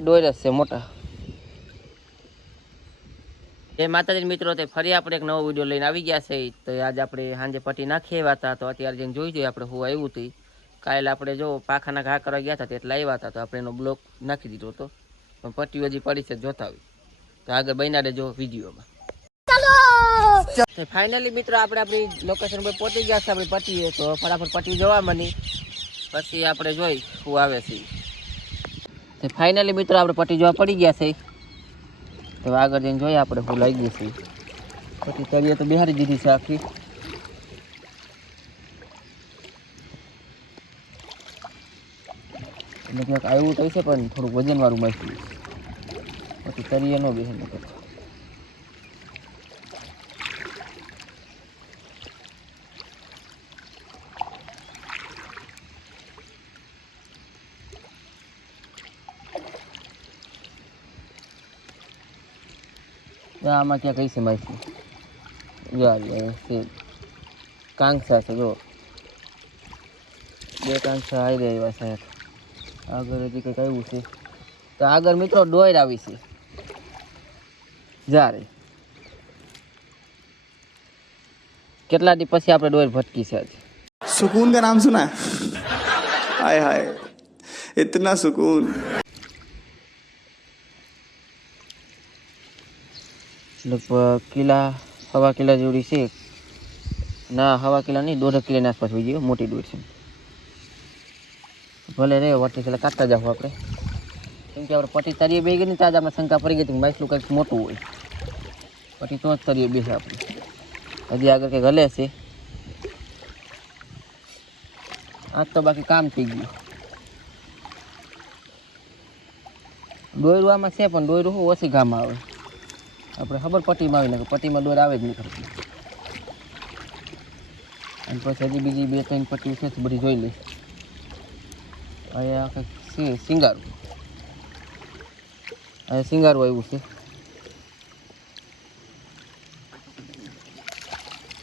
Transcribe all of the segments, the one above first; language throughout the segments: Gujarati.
ડોયરસ છે મોટા. એ માતાજી મિત્રો, તે ફરી આપણે એક નવો વિડીયો લઈને આવી ગયા છે. તો આજે આપણે સાંજે પટ્ટી નાખી આવ્યા હતા. તો અત્યારે જઈને જોઈ જોઈએ આપણે હું આવ્યું હતું. કાલે આપણે જો પાખાના ઘા કરવા ગયા હતા એટલે આવ્યા હતા, તો આપણે એનો બ્લોક નાખી દીધો હતો. પણ પટ્ટી હજી પડી છે જોતા આવી. તો આગળ બન્યા રહેજો વિડીયોમાં. ફાઇનલી મિત્રો આપણે આપણી લોકેશન પર પહોંચી ગયા છે આપણી પટ્ટીએ. તો ફટાફટ પટ્ટી જોવા મળી, પછી આપણે જોઈ શું આવે છે. ફાઇનલી મિત્રો આપણે પટ્ટી જોવા પડી ગયા છે. તો આગળ જઈને જોઈએ આપણે શું લાગી છે. પછી તળિયે તો બિહારી દીધી છે આખી. એટલે ક્યાંક આવ્યું તો છે પણ થોડુંક વજનવાળું માછલી. પછી તળિયે ન બેસે નકર. આમાં ક્યાં કઈ છે માછલી? યાર છે કાંકસા છે. જો બે કાંકસા આવી રહ્યા એવા સાહેબ. આગળ હજી કંઈક આવ્યું છે. તો આગળ મિત્રો ડોયર આવી છે. જારે કેટલા દી પછી આપણે ડોયર ભટકી છે આજે. सुकून का नाम सुना है? हाय हाय इतना सुकून. લગભગ કિલા સવા કિલા જેવડી છે. ના, સવા કિલા નહીં, 1.5 કિલાની આસપાસ હોઈ ગયો. મોટી ડોર છે. ભલે રે વટી એટલે કાઢતા જાવ આપણે. કેમ કે આપણે પટ્ટી તરીએ બે ગઈ ને ત્યાં જ આપણે શંકા પડી ગઈ હતી માછલું કંઈક મોટું હોય. પટ્ટી તો જ તરીએ બેસે આપણે. હજી આગળ કંઈક હલે છે. આજ તો બાકી કામ થઈ ગયું. દોયરું આમાં છે પણ દોયરું શું ઓછી ગામમાં આવે. આપણે ખબર પટ્ટીમાં આવી ને પટ્ટીમાં દોર આવે જ નહીં ખરતી. અને પછી હજી બીજી 2-3 પટ્ટી છે બધી જોઈ લઈશ. અહીંયા કંઈક છે સિંગારું. અહીંયા સિંગારું આવ્યું છે.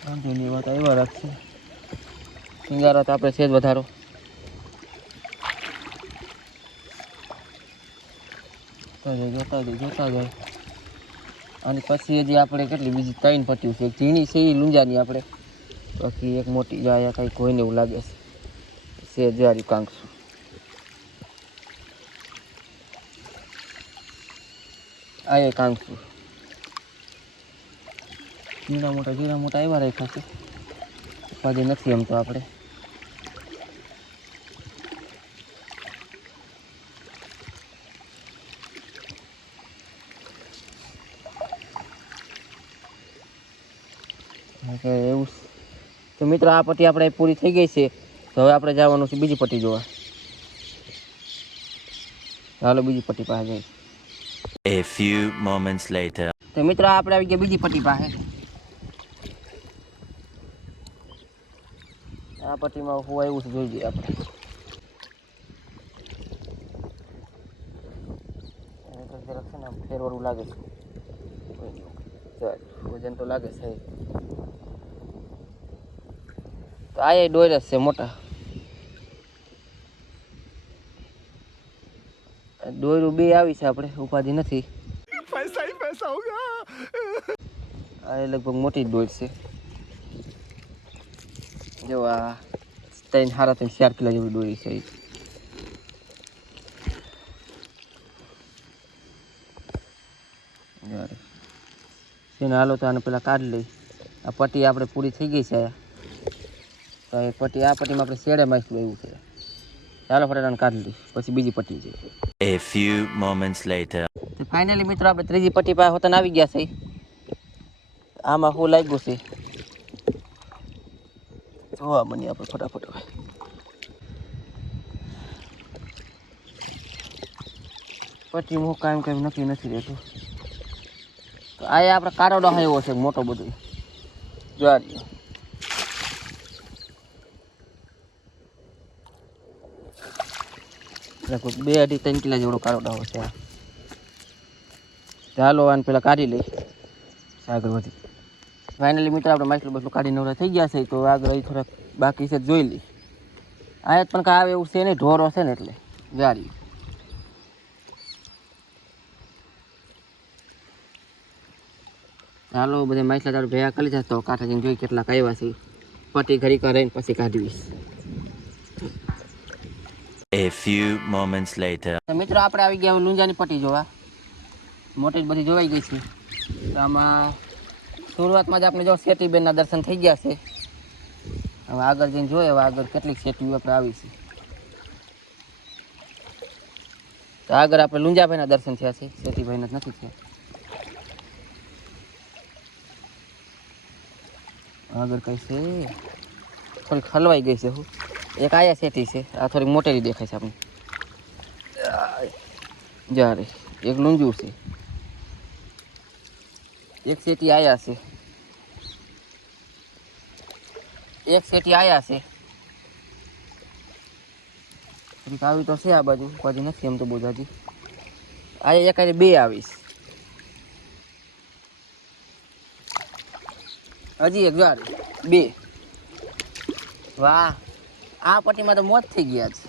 વાંધોની વાત આવ્યા રાખશે. સિંગારા તો આપણે છે જ વધારો. જોતા જાય. અને પછી હજી આપણે કેટલી બીજી 3 પટ્ટીઓ છે. એક ઝીણી છે એ લૂંજાની આપણે. બાકી એક મોટી જાય કંઈક હોય ને એવું લાગે છે જારી કાંકસું. આ એ કાંકસું ઝીણા મોટા આવ્યા રાખ્યા છે. ઉપાધિ નથી એમ તો આપણે. એવું તો મિત્રો આ પટ્ટી આપણે પૂરી થઈ ગઈ છે. તો હવે આપણે જવાનું છે બીજી પટ્ટી જોવા. ચાલો બીજી પટ્ટી પાસે જઈએ. A few moments later. તો મિત્રો આપણે આવી ગયા બીજી પટ્ટી પાસે. આ પટ્ટીમાં હું આવ્યું છે જોઈ જઈએ આપણે. જરાક છે ને ફેરવાળું લાગે છે. વજન તો લાગે છે. તો આ એ ડોયરસ છે મોટા. ડોયરું બે આવી છે આપણે, ઉપાધિ નથી. पैसा ही पैसा होगा. આ એ લગભગ મોટી જ ડોયર છે. જો આ 3-4 કિલો જેવી ડોરી છે. તેને હાલો તો આને પેલા કાઢી લઈ. આ પટ્ટી આપણે પૂરી થઈ ગઈ છે. તો એ પટ્ટી આ પટ્ટીમાં આપણે શેડે માછલું એવું છે. ચાલો ફટાફટ કાઢી લઈ પછી બીજી પટ્ટી છે. A few moments later. તો ફાઇનલી મિત્રો આપણે ત્રીજી પટ્ટી પાસે હોતન આવી ગયા છે. આમાં શું લાગ્યું છે જોવા મને આપણે ફટાફટ. પટ્ટી હું કાંઈ નક્કી નથી રહેતું. તો આ આપણે કારોડો આવ્યો છે મોટો બધો. જોઈ લગભગ 2-3 કિલા જેવડો કારોડો છે. ચાલો આને પેલા કાઢી લઈ આગળ વધી. ફાઇનલી મિત્રો આપણે માછલું બસલું કાઢી નવરા થઈ ગયા છે. તો આગળ અહીં થોડાક બાકી છે જોઈ લઈ. આ પણ કાંઈ આવે એવું છે નહીં, ઢોરો છે ને એટલે જારી. ચાલો બધા માછલા તારું ભેગા કરી જશે તો કાંઠા જઈને જોઈ કેટલા આવ્યા છે. પટ્ટી ઘડી કરીને પછી કાઢવીશ. A few moments later. તો મિત્રો આપણે આવી ગયા લુંજાની પટ્ટી જોવા. મોટી બધી જોવાઈ ગઈ છે. તો આમાં શરૂઆતમાં જ આપણે જો શેઠીબેનના દર્શન થઈ ગયા છે. હવે આગળ જઈને જોઈએ હવે આગળ કેટલીક શેઠીઓ આપણે આવી છે. તો આગળ આપણે લુંજાભાઈના દર્શન થયા છે, શેઠીભાઈના નથી થયા. આગળ કઈ છે થોડીક હલવાઈ ગઈ છે. હું એક આયા શેઠી છે, આ થોડીક મોટેલી દેખાય છે આપણે. જ્યારે એક લુંજુ છે, એક શેઠી આયા છે, એક શેઠી આયા છે. થોડીક આવી તો છે આ બાજુ, બાજુ નથી એમ તો બહુ જાજી. આયા એક બે આવીશ, હજી એક jar બે. વાહ, આ પટ્ટીમાં તો મોત થઈ ગયા છે.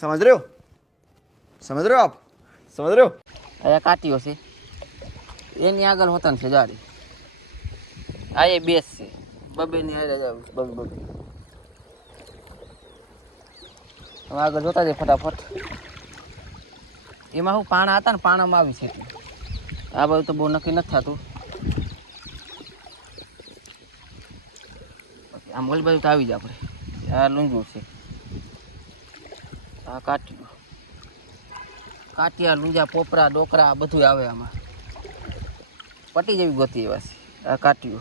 समझ रहे हो? समझ रहे हो आप? समझ रहे हो? આયા કાટીઓ છે, એની આગળ હોતન છે જાડી. આ એ બેસ છે, બબેની આગળ જાવ બબે બબે. હવે આગળ જોતા જાય ફટાફટ. એમાં શું પાણા હતા ને, પાણામાં આવી છે. આ બધું તો બહુ નક્કી નથી થતું. આ મોલ બાજુ તો આવી જ આપણે. આ લુંજુ છે, આ કાટીઓ, કાટિયા લુંજા પોપરા ડોકરા બધું આવે આમાં. પટી જેવી ગોતી એવા છે આ કાટીઓ.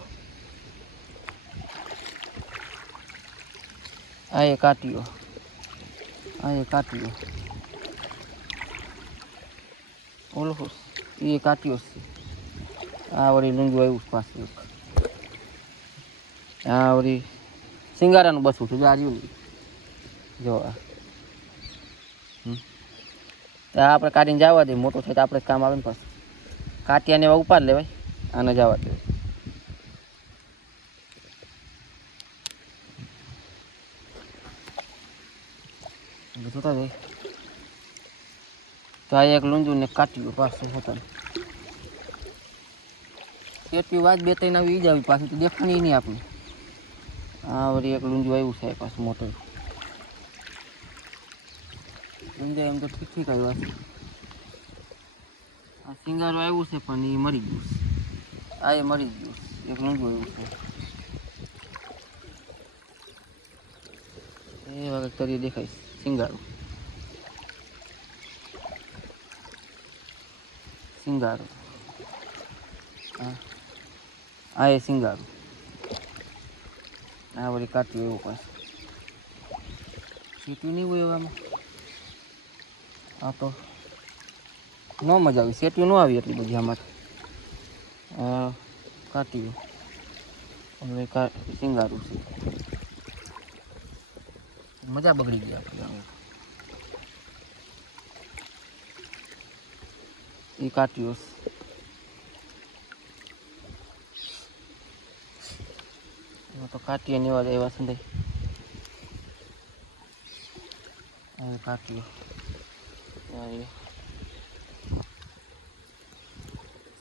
આ એ કાટીઓ, આ એ કાટીઓ, ઓલું એ કાટીઓ છે. આ વળી લુંજુ આવ્યું પાછું. આ વળી સિંગારાનું બસું છું જાર્યું જો. આ આપણે કાઢીને જવા દઈએ, મોટું થાય તો આપણે કામ આવે ને પાછું. કાટિયાને એવા ઉપાડ લેવાય, આને જવા દે. જોતા જાય તો આ એક લુંજુ ને કાટ્યું પાછું હોતા. કેટલી વાત બે ત્રણ આવી જ આવી પાછું તો દેખાણી નહીં આપણે. આ વળી એક લુંજુ આવ્યું છે પાછું મોટું. લુંજા એમ તો ઠીક ઠીક આવ્યા છે. આ સિંગારો આવ્યું છે પણ એ મરી ગયું છે. આ એ મરી ગયું છે, એક લુંજુ આવ્યું છે. એ વખત કરી દેખાય સિંગારો, સિંગારો. આ એ સિંગારો. આ વળી કાટ્યું એવું પાછું. સીટ્યું નહીં હોય એવામાં. આ તો ન મજા આવી, સેટ્યું ન આવી એટલી બધી આમાં. કાટ્યું હવે સિંગારું છે. મજા બગડી ગઈ આપણે. એ કાટ્યું તો કાટીએ ને એવા એવા સંધાય. કાટીઓ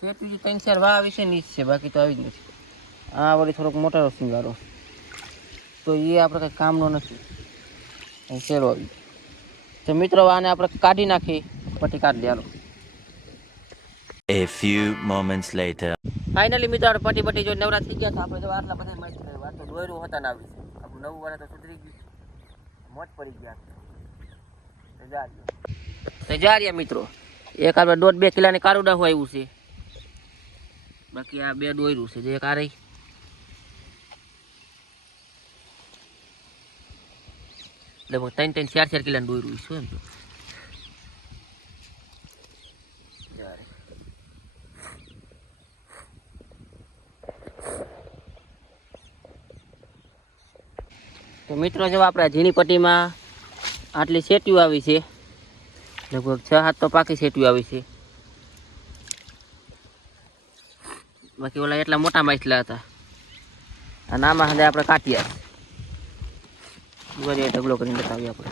સેટ્યું 3-4 વાહ આવી છે નીચ છે, બાકી તો આવી જ નથી. આ વળી થોડોક મોટાનો સિંગારો તો એ આપણે કંઈ કામનો નથી. શેરો આવી તો મિત્રો આને આપણે કાઢી નાખી, પટ્ટી કાઢી લે. હાલો. A few moments later. Finally મિત્રો આપણે પટ્ટી પટ્ટી જો નવરા થઈ ગયા. તો આપણે જો આટલા બધા મેચ કરવા તો દોયરું હતા ને આવી છે. આપણું નવું વાળા તો સુધરી ગયું, મોજ પડી ગયા. તો જા રહ્યા મિત્રો, એક આપણે 1.5-2 કિલોની કારુડા હોય એવું છે. બાકી આ બે દોયરું છે, જે એક આ રહી. લગભગ 3-4 કિલોનું દોયરું છે એમ તો. તો મિત્રો જો આપણે ઝીણી પટ્ટીમાં આટલી સેટ્યું આવી છે, લગભગ 6-7 તો પાકી સેટ્યું આવી છે. બાકી ઓલા એટલા મોટા માછલા હતા. અને આમાં હંદે આપણે કાટિયા ઢગલો કરીને બતાવીએ આપણે.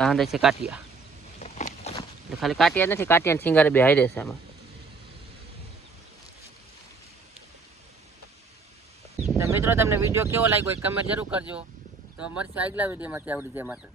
આ હંદે છે કાટિયા, ખાલી કાટિયા નથી, કાટિયા સિંગારે બે હાઈ રહેશે આમાં. તો મિત્રો તમને વિડીયો કેવો લાગ્યો એ કમેન્ટ જરૂર કરજો. તો મળશે આગલા વિડીયોમાં. ત્યાં આવડી જય માતા.